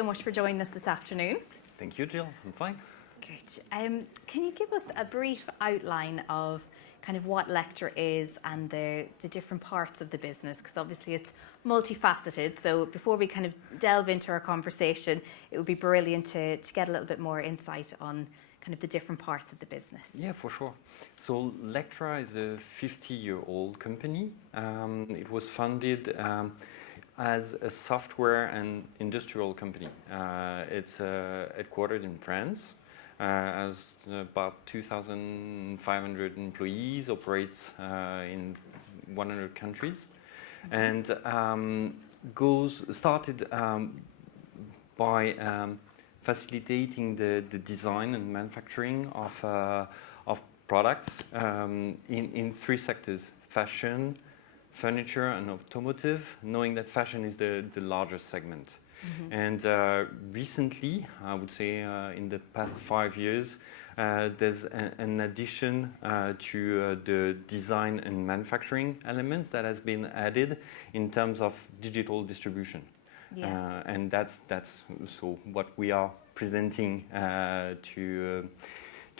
so much for joining us this afternoon. Thank you, Jill. I'm fine. Good. Can you give us a brief outline of kind of what Lectra is and the different parts of the business? Because obviously it's multifaceted. So before we kind of delve into our conversation, it would be brilliant to get a little bit more insight on kind of the different parts of the business. Yeah, for sure. So Lectra is a 50-year-old company. It was founded as a software and industrial company. It's headquartered in France. Has about 2,500 employees, operates in 100 countries, and started by facilitating the design and manufacturing of products in three sectors: fashion, furniture, and automotive, knowing that fashion is the largest segment. Mm-hmm. And recently, I would say in the past 5 years, there's an addition to the design and manufacturing element that has been added in terms of digital distribution. Yeah. And that's so what we are presenting to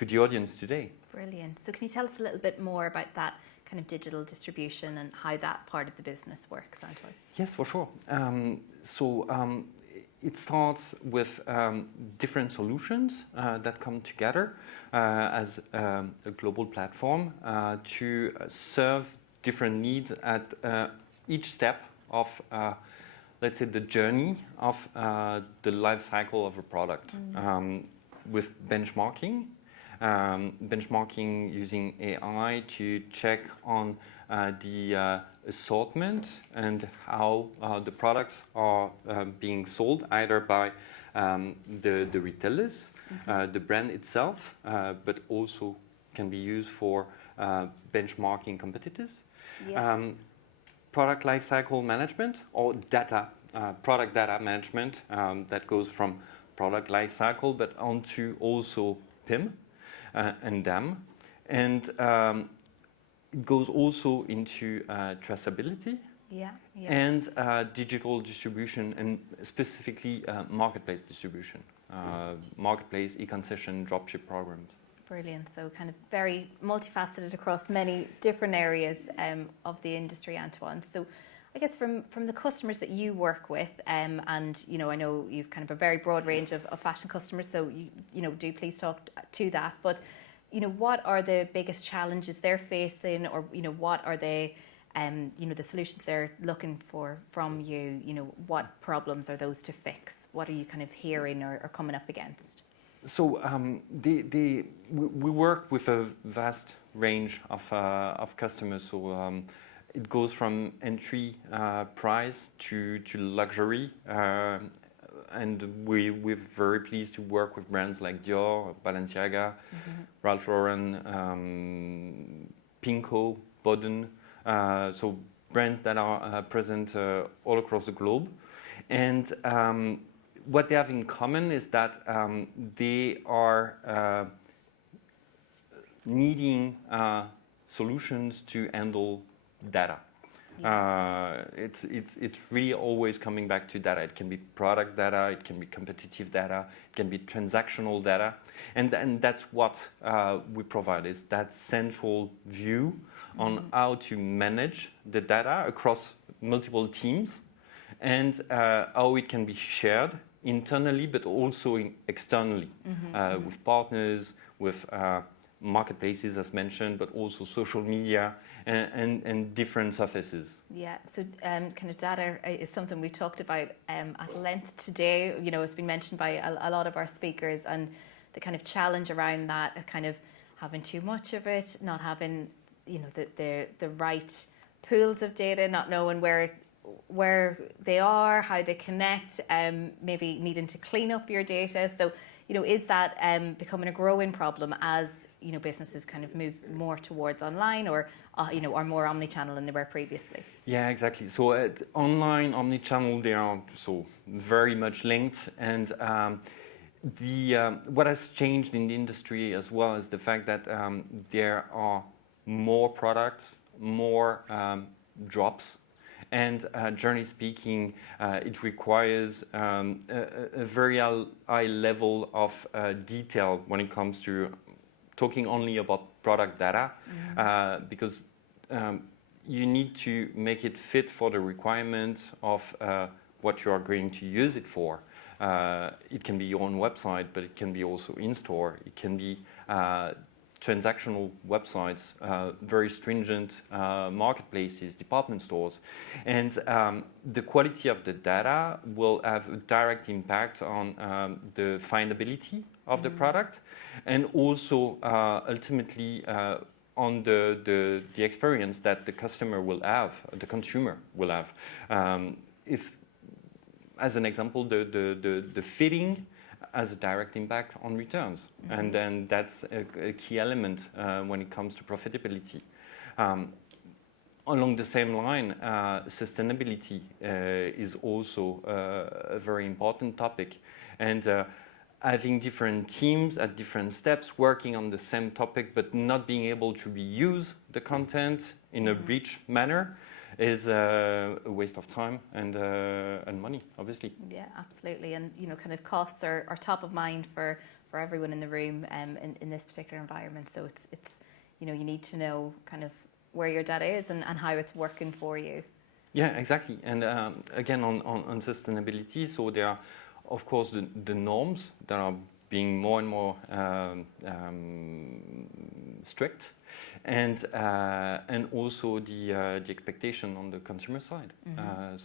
the audience today. Brilliant. So can you tell us a little bit more about that kind of digital distribution and how that part of the business works, Antoine? Yes, for sure. It starts with different solutions that come together as a global platform to serve different needs at each step of, let's say, the journey of the life cycle of a product. Mm-hmm. With benchmarking. Benchmarking using AI to check on the assortment and how the products are being sold, either by the retailers, mm-hmm. The brand itself, but also can be used for benchmarking competitors. Yeah. Product lifecycle management or product data management that goes from product lifecycle but onto also PIM. And them, and it goes also into traceability, and digital distribution, and specifically marketplace distribution, marketplace, e-concession, dropship programs. Brilliant. So kind of very multifaceted across many different areas of the industry, Antoine. So I guess from the customers that you work with, and I know you've kind of a very broad range of fashion customers, so do please talk to that. But what are the biggest challenges they're facing, or what are they, the solutions they're looking for from you? What problems are those to fix? What are you kind of hearing or coming up against? So we work with a vast range of customers. So it goes from entry price to luxury, and we're very pleased to work with brands like Dior, Balenciaga, mm-hmm. Ralph Lauren, Pinko, Boden, so brands that are present all across the globe. And what they have in common is that they are needing solutions to handle data. Yeah. It's really always coming back to data. It can be product data, it can be competitive data, it can be transactional data, and that's what we provide, is that central view on mm-hmm. how to manage the data across multiple teams, and how it can be shared internally but also externally, mm-hmm. With partners, with marketplaces as mentioned, but also social media and different surfaces. Yeah, so kind of data is something we talked about at length today. It's been mentioned by a lot of our speakers, and the kind of challenge around that, of kind of having too much of it, not having the right pools of data, not knowing where they are, how they connect, maybe needing to clean up your data. So is that becoming a growing problem as businesses kind of move more towards online, or are more omnichannel than they were previously? Yeah, exactly. So online, omnichannel, they are so very much linked, and what has changed in the industry as well is the fact that there are more products, more drops, And generally speaking, it requires a very high level of detail when it comes to talking only about product data, because you need to make it fit for the requirement of what you are going to use it for. It can be your own website, but it can be also in-store. It can be transactional websites, very stringent marketplaces, department stores. And the quality of the data will have a direct impact on the findability of the product, and also ultimately on the experience that the customer will have, the consumer will have. If, as an example, the fitting has a direct impact on returns, and then that's a key element when it comes to profitability. Along the same line, sustainability is also a very important topic, and having different teams at different steps working on the same topic but not being able to reuse the content in a rich manner is a waste of time and money, obviously. Yeah, absolutely. And kind of costs are top of mind for everyone in the room in this particular environment. So it's you need to know kind of where your data is and how it's working for you. Yeah, exactly. And again, on sustainability, so there are, of course, the norms that are being more and more strict, and also the expectation on the consumer side.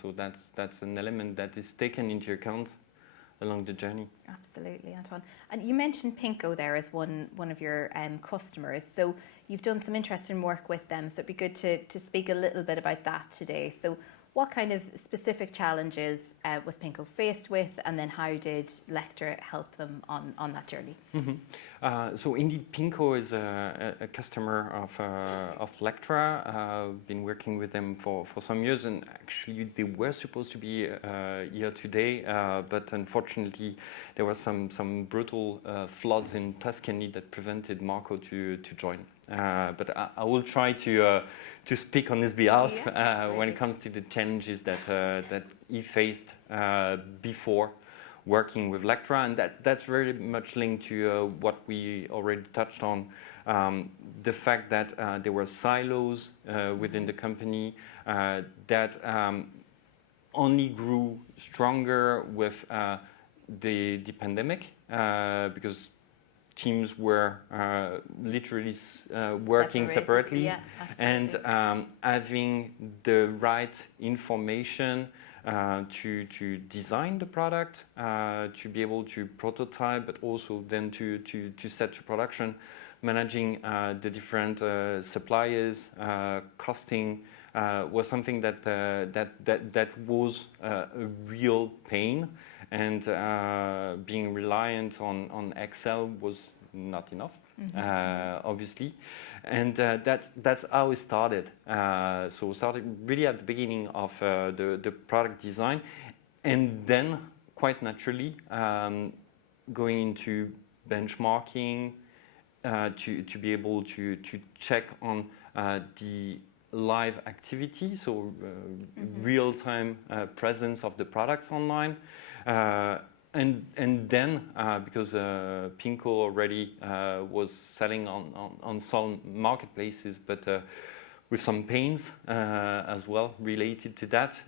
So that's an element that is taken into account along the journey. Absolutely, Antoine. And you mentioned Pinko there as one of your customers. So you've done some interesting work with them. So it'd be good to speak a little bit about that today. So what kind of specific challenges was Pinko faced with, and then how did Lectra help them on that journey? So indeed, Pinko is a customer of Lectra. Been working with them for some years, and actually they were supposed to be here today, but unfortunately there was some brutal floods in Tuscany that prevented Marco to join. But I will try to speak on his behalf when it comes to the challenges that he faced before working with Lectra, and that's very much linked to what we already touched on, the fact that there were silos within the company that only grew stronger with the pandemic, because teams were literally working separately, yeah, and having the right information to design the product, to be able to prototype, but also then to set to production, managing the different suppliers, costing was something that was a real pain, and being reliant on Excel was not enough, obviously, and that's how it started. So it started really at the beginning of the product design, and then quite naturally going into benchmarking to be able to check on the live activity, so real-time presence of the products online, and then because Pinko already was selling on some marketplaces, but with some pains as well related to that,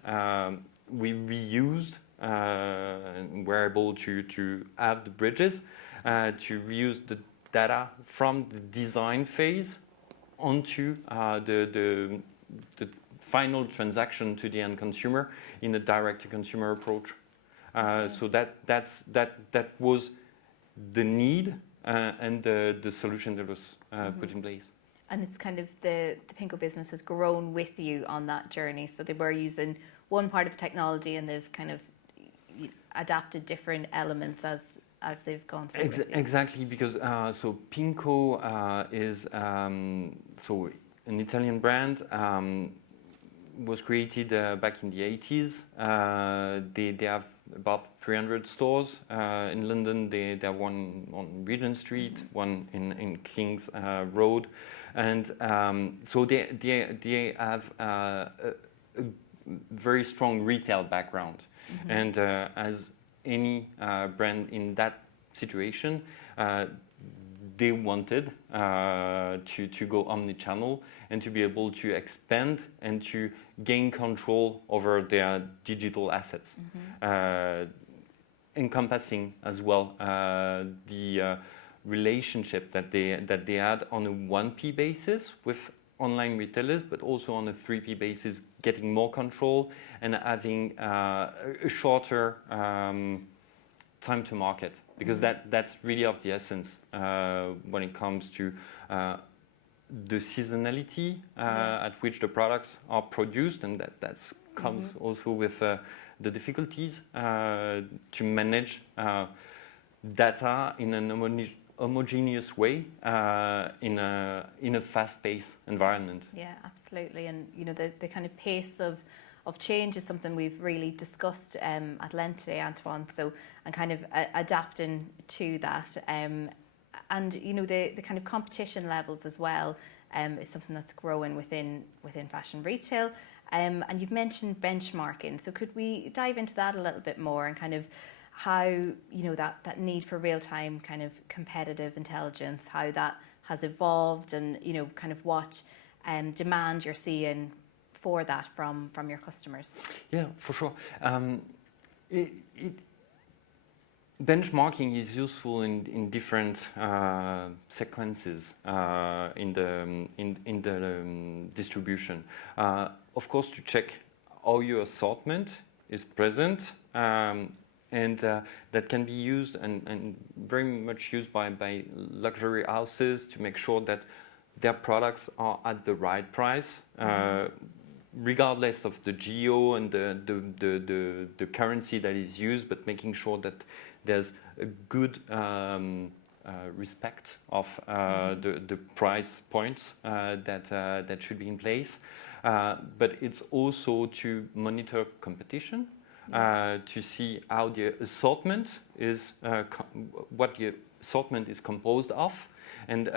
we reused and were able to have the bridges to reuse the data from the design phase onto the final transaction to the end consumer in a direct-to-consumer approach. So that was the need and the solution that was put in place. And it's kind of the Pinko business has grown with you on that journey. So they were using one part of the technology, and they've kind of adapted different elements as they've gone through. Exactly, because so Pinko is so an Italian brand, was created back in the 80s. They have about 300 stores in London. They have one on Regent Street, one in King's Road, and so they have a very strong retail background. And as any brand in that situation, they wanted to go omni-channel and to be able to expand and to gain control over their digital assets, encompassing as well the relationship that they had on a 1P basis with online retailers, but also on a 3P basis, getting more control and having a shorter time to market, because that's really of the essence when it comes to the seasonality at which the products are produced, and that comes also with the difficulties to manage data in an homogeneous way in a fast-paced environment. Yeah, absolutely. And the kind of pace of change is something we've really discussed at length today, Antoine. So, and kind of adapting to that, and the kind of competition levels as well is something that's growing within fashion retail. And you've mentioned benchmarking. So could we dive into that a little bit more, and kind of how that need for real-time kind of competitive intelligence, how that has evolved, and kind of what demand you're seeing for that from your customers? Yeah, for sure. Benchmarking is useful in different sequences in the distribution. Of course, to check how your assortment is present, and that can be used and very much used by luxury houses to make sure that their products are at the right price, regardless of the geo and the currency that is used, but making sure that there's a good respect of the price points that should be in place. But it's also to monitor competition, to see how the assortment is, what the assortment is composed of, and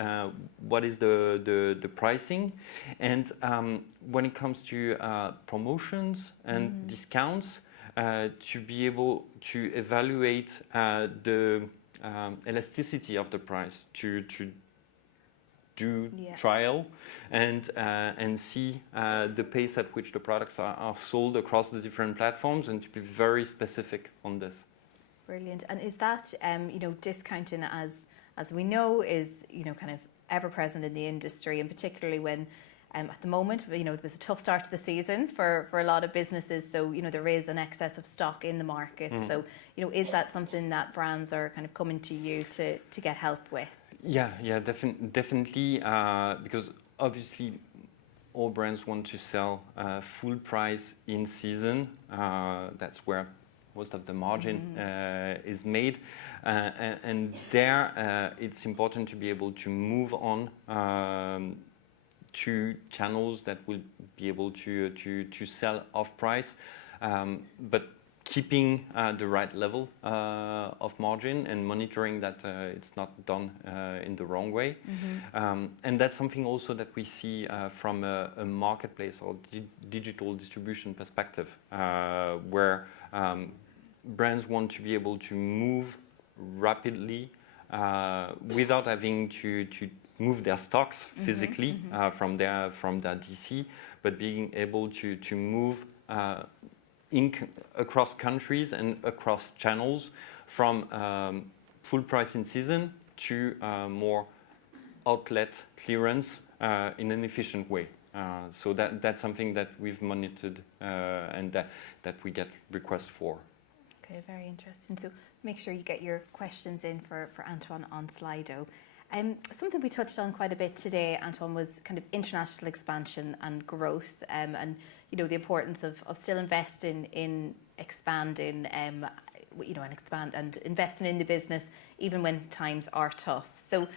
what is the pricing. And when it comes to promotions and discounts, to be able to evaluate the elasticity of the price, to do trial and see the pace at which the products are sold across the different platforms, and to be very specific on this. Brilliant. And is that discounting, as we know, is kind of ever present in the industry, and particularly when at the moment there's a tough start to the season for a lot of businesses, so there is an excess of stock in the market. So is that something that brands are kind of coming to you to get help with? Yeah, definitely, because obviously all brands want to sell full price in season. That's where most of the margin is made, and there it's important to be able to move on to channels that will be able to sell off price, but keeping the right level of margin and monitoring that it's not done in the wrong way. And that's something also that we see from a marketplace or digital distribution perspective, where brands want to be able to move rapidly without having to move their stocks physically from their DC, but being able to move across countries and across channels, from full price in season to more outlet clearance in an efficient way. So that's something that we've monitored and that we get requests for. Okay, very interesting. So make sure you get your questions in for Antoine on Slido. Something we touched on quite a bit today, Antoine, was kind of international expansion and growth, and the importance of still investing in expanding, and investing in the business even when times are tough. So,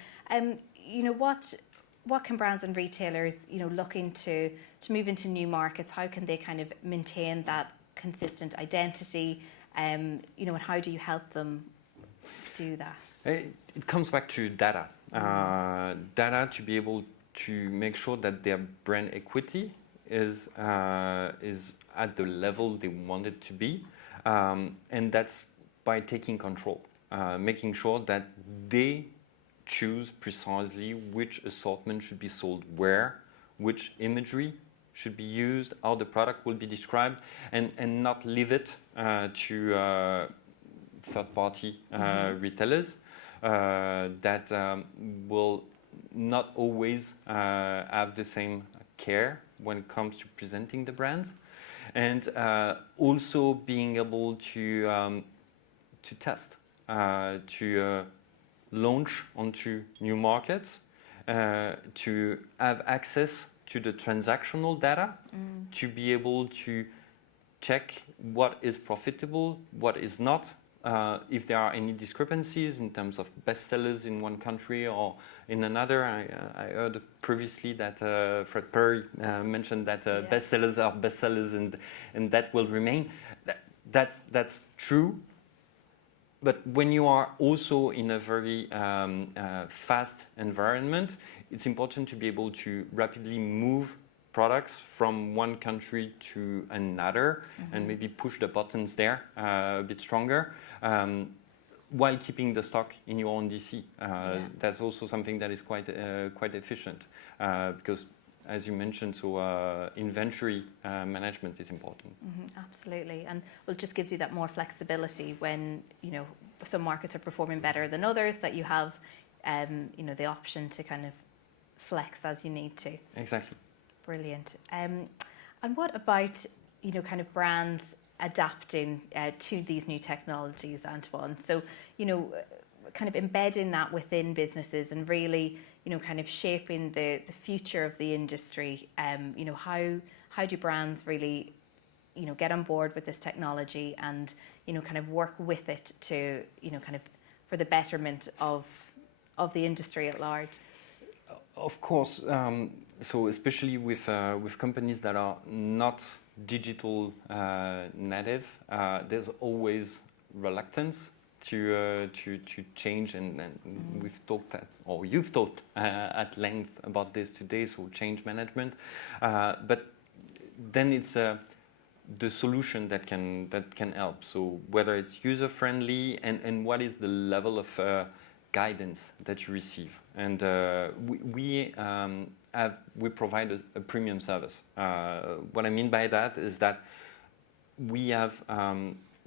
what can brands and retailers, looking to move into new markets, how can they kind of maintain that consistent identity, and how do you help them do that? It comes back to data. Data to be able to make sure that their brand equity is at the level they want it to be, and that's by taking control, making sure that they choose precisely which assortment should be sold where, which imagery should be used, how the product will be described, and not leave it to third-party retailers that will not always have the same care when it comes to presenting the brands, and also being able to test, to launch onto new markets, to have access to the transactional data, to be able to check what is profitable, what is not, if there are any discrepancies in terms of bestsellers in one country or in another. I heard previously that Fred Perry mentioned that bestsellers are bestsellers and that will remain. That's true. But when you are also in a very fast environment, it's important to be able to rapidly move products from one country to another and maybe push the buttons there a bit stronger while keeping the stock in your own DC. That's also something that is quite efficient because, as you mentioned, so inventory management is important. Absolutely, and well, it just gives you that more flexibility when some markets are performing better than others, that you have the option to kind of flex as you need to. Exactly. Brilliant. And what about kind of brands adapting to these new technologies, Antoine? So kind of embedding that within businesses and really kind of shaping the future of the industry. How do brands really get on board with this technology and kind of work with it to kind of for the betterment of the industry at large? Of course. So especially with companies that are not digital native, there's always reluctance to change, and we've talked or you've talked at length about this today. So change management, but then it's the solution that can help. So whether it's user friendly and what is the level of guidance that you receive, and we provide a premium service. What I mean by that is that we have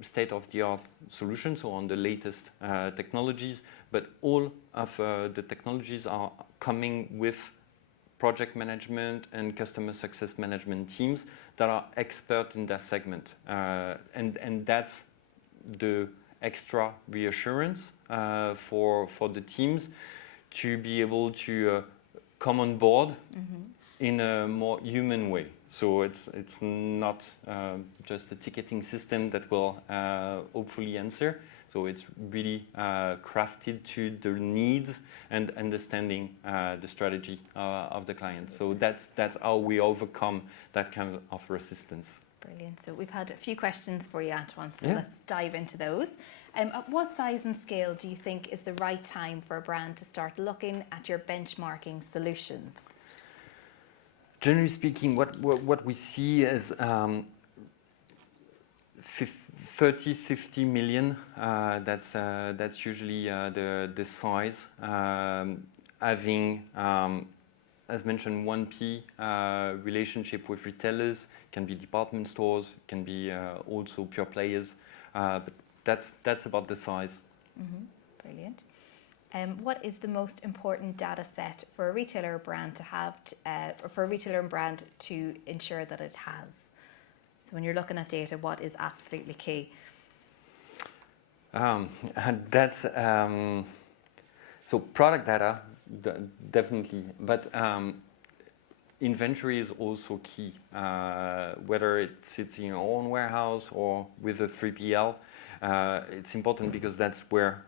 state-of-the-art solutions, so on the latest technologies, but all of the technologies are coming with project management and customer success management teams that are expert in their segment, and that's the extra reassurance for the teams to be able to come on board in a more human way. So it's not just a ticketing system that will hopefully answer. So it's really crafted to the needs and understanding the strategy of the client. So that's how we overcome that kind of resistance. Brilliant. So we've had a few questions for you, Antoine, so let's dive into those. At what size and scale do you think is the right time for a brand to start looking at your benchmarking solutions? Generally speaking, what we see is 30-50 million. That's usually the size. Having, as mentioned, 1P relationship with retailers, can be department stores, can be also pure players, but that's about the size. Brilliant. What is the most important data set for a retailer or brand to have, or for a retailer and brand to ensure that it has? So when you're looking at data, what is absolutely key? That's so product data, definitely, but inventory is also key. Whether it sits in your own warehouse or with a 3PL, it's important because that's where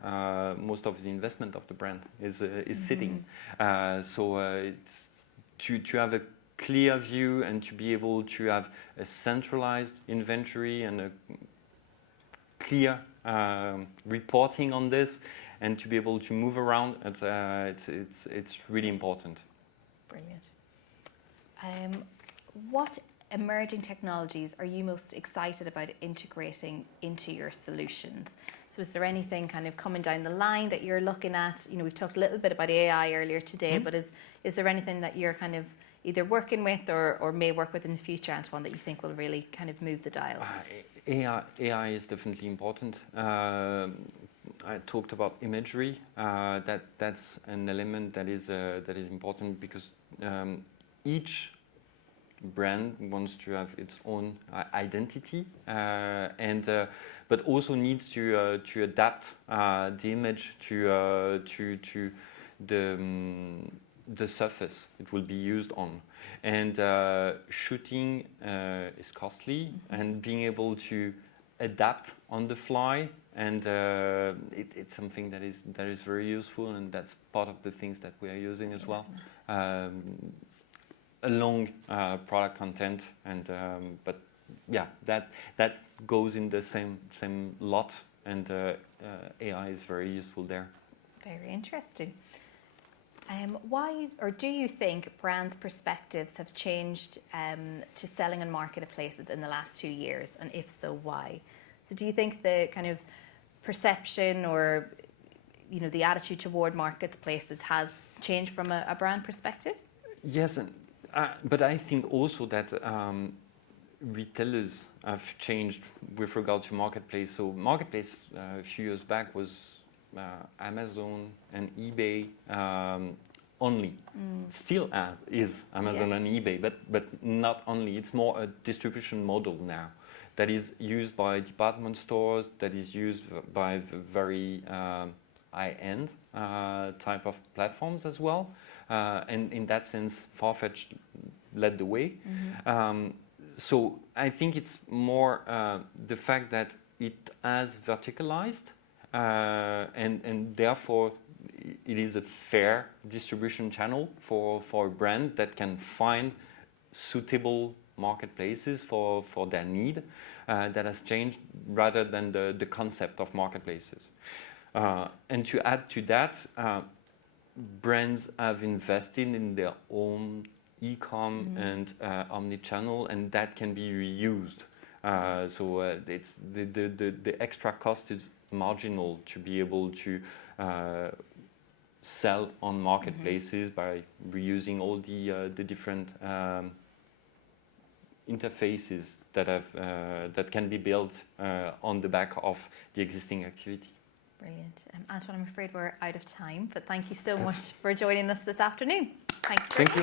most of the investment of the brand is sitting. So it's to have a clear view and to be able to have a centralized inventory and a clear reporting on this, and to be able to move around. It's really important. Brilliant. What emerging technologies are you most excited about integrating into your solutions? So is there anything kind of coming down the line that you're looking at? You know, we've talked a little bit about AI earlier today, but is there anything that you're kind of either working with or may work with in the future, Antoine, that you think will really kind of move the dial? AI is definitely important. I talked about imagery. That's an element that is important because each brand wants to have its own identity, but also needs to adapt the image to the surface it will be used on. And shooting is costly, and being able to adapt on the fly, and it's something that is very useful, and that's part of the things that we are using as well. Along product content, and but yeah, that goes in the same lot, and AI is very useful there. Very interesting. Why, or do you think brands' perspectives have changed to selling on marketplaces in the last 2 years, and if so, why? So do you think the kind of perception or, you know, the attitude toward marketplaces has changed from a brand perspective? Yes, but I think also that retailers have changed with regard to marketplace. So marketplace a few years back was Amazon and eBay only. Still is Amazon and eBay, but not only. It's more a distribution model now that is used by department stores, that is used by very high-end type of platforms as well. And in that sense, Farfetch led the way. So I think it's more the fact that it has verticalized, and therefore it is a fair distribution channel for a brand that can find suitable marketplaces for their need. That has changed rather than the concept of marketplaces. And to add to that, brands have invested in their own e-com and omni-channel, and that can be reused. So it's the extra cost is marginal to be able to sell on marketplaces by reusing all the different interfaces that can be built on the back of the existing activity. Brilliant. Antoine, I'm afraid we're out of time, but thank you so much for joining us this afternoon. Thank you. Thank you.